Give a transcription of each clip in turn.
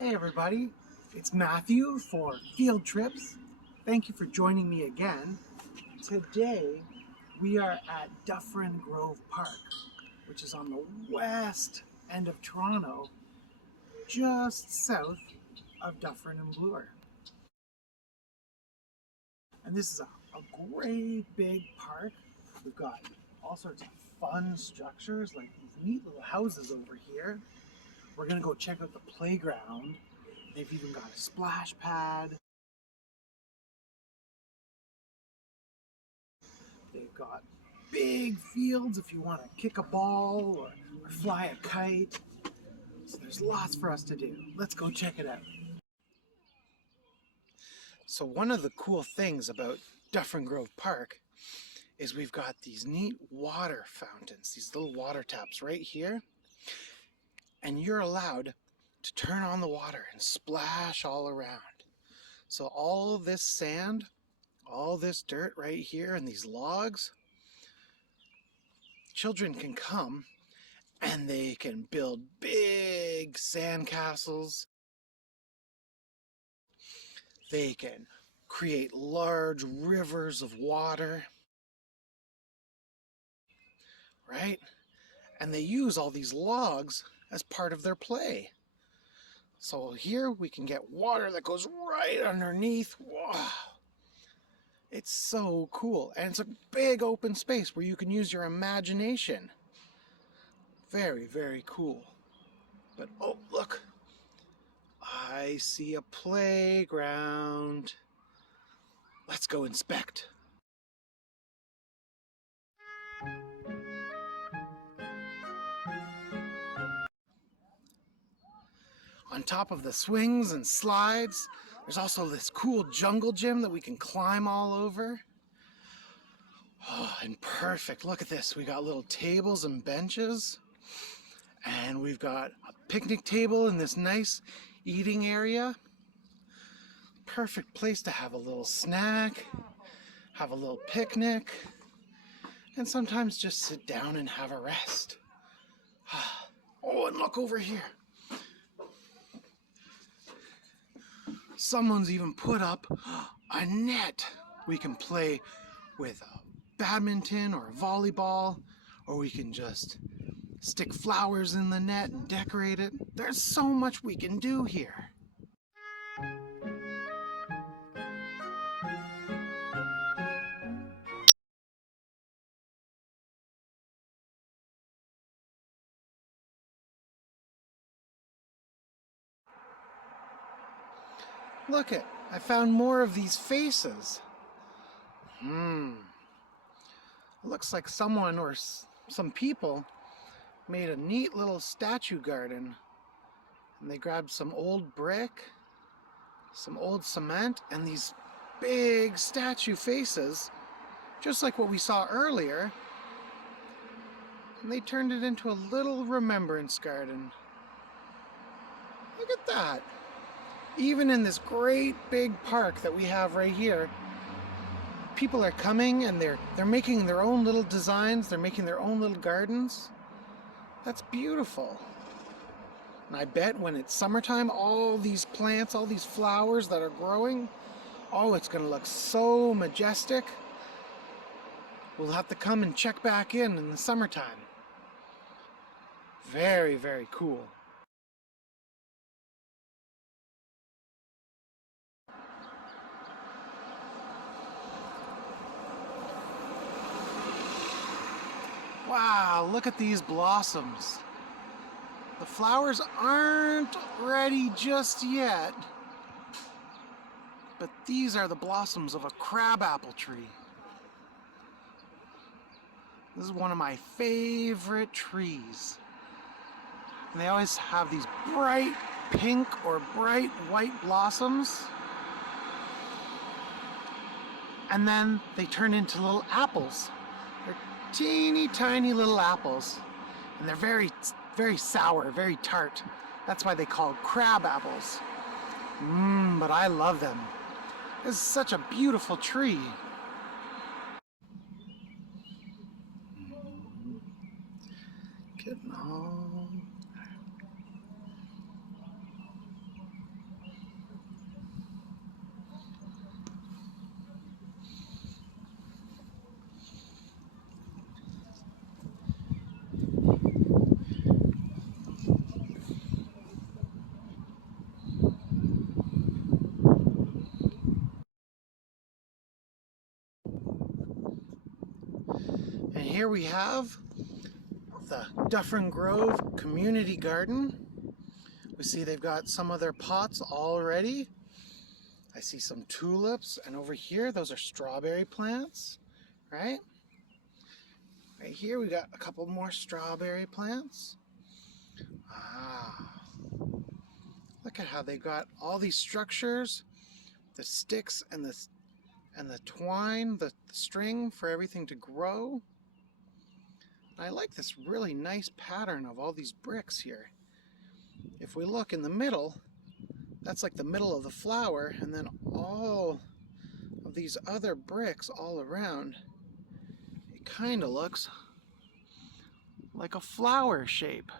Hey everybody, it's Matthew for Field Trips. Thank you for joining me again. Today we are at Dufferin Grove Park, which is on the west end of Toronto, just south of Dufferin and Bloor. And this is a great big park. We've got all sorts of fun structures like these neat little houses over here. We're gonna go check out the playground. They've even got a splash pad. They've got big fields if you want to kick a ball or fly a kite. So there's lots for us to do. Let's go check it out. So one of the cool things about Dufferin Grove Park is we've got these neat water fountains, these little water taps right here. And you're allowed to turn on the water and splash all around. So all of this sand, all this dirt right here and these logs, children can come and they can build big sand castles. They can create large rivers of water, right? And they use all these logs as part of their play. So here we can get water that goes right underneath. Wow. It's so cool. And it's a big open space where you can use your imagination. Very, very cool. But oh, look. I see a playground. Let's go inspect. On top of the swings and slides, there's also this cool jungle gym that we can climb all over. Oh, and perfect. Look at this. We got little tables and benches. And we've got a picnic table in this nice eating area. Perfect place to have a little snack, have a little picnic, and sometimes just sit down and have a rest. Oh, and look over here. Someone's even put up a net. We can play with badminton or volleyball, or we can just stick flowers in the net and decorate it. There's so much we can do here. Look it, I found more of these faces. Looks like someone or some people made a neat little statue garden. And they grabbed some old brick, some old cement, and these big statue faces, just like what we saw earlier. And they turned it into a little remembrance garden. Look at that. Even in this great big park that we have right here, people are coming and they're making their own little designs, they're making their own little gardens. That's beautiful. And I bet when it's summertime, all these plants, all these flowers that are growing, oh, it's going to look so majestic. We'll have to come and check back in the summertime. Very, very cool. Wow, look at these blossoms. The flowers aren't ready just yet, but these are the blossoms of a crabapple tree. This is one of my favorite trees. And they always have these bright pink or bright white blossoms. And then they turn into little apples. They're teeny tiny little apples. And they're very, very sour, very tart. That's why they call crab apples. But I love them. This is such a beautiful tree. Getting all... here we have the Dufferin Grove Community Garden. We see they've got some of their pots all ready. I see some tulips, and over here, those are strawberry plants, right? Right here, we got a couple more strawberry plants. Ah, look at how they got all these structures, the sticks and the twine, the string for everything to grow. I like this really nice pattern of all these bricks here. If we look in the middle, that's like the middle of the flower, and then all of these other bricks all around. It kind of looks like a flower shape.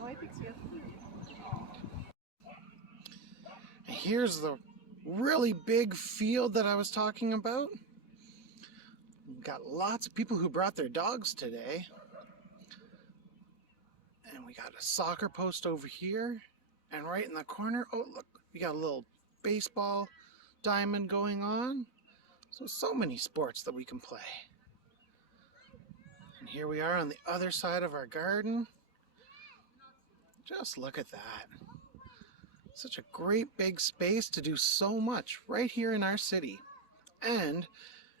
Oh, I think so. And here's the really big field that I was talking about. We've got lots of people who brought their dogs today. And we got a soccer post over here. And right in the corner, oh look, we got a little baseball diamond going on. So many sports that we can play. And here we are on the other side of our garden. Just look at that. Such a great big space to do so much right here in our city. And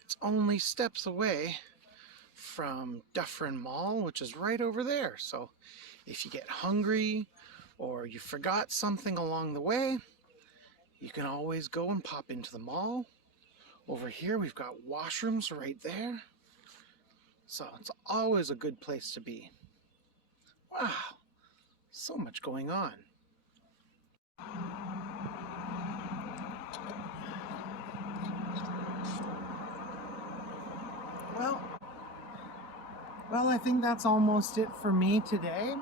it's only steps away from Dufferin Mall, which is right over there. So if you get hungry or you forgot something along the way, you can always go and pop into the mall. Over here we've got washrooms right there. So it's always a good place to be. Wow, so much going on. Well, I think that's almost it for me today.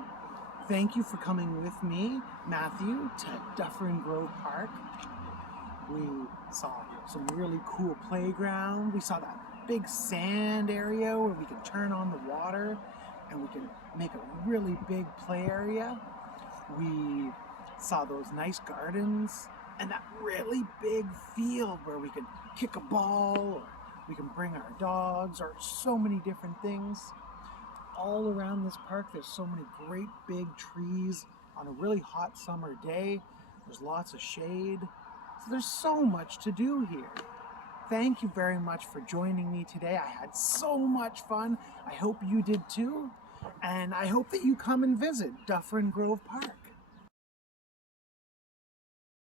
Thank you for coming with me, Matthew, to Dufferin Grove Park. We saw some really cool playground. We saw that big sand area where we could turn on the water and we could make a really big play area. We saw those nice gardens and that really big field where we could kick a ball or we can bring our dogs or so many different things. All around this park, there's so many great big trees on a really hot summer day. There's lots of shade. So there's so much to do here. Thank you very much for joining me today. I had so much fun. I hope you did too. And I hope that you come and visit Dufferin Grove Park.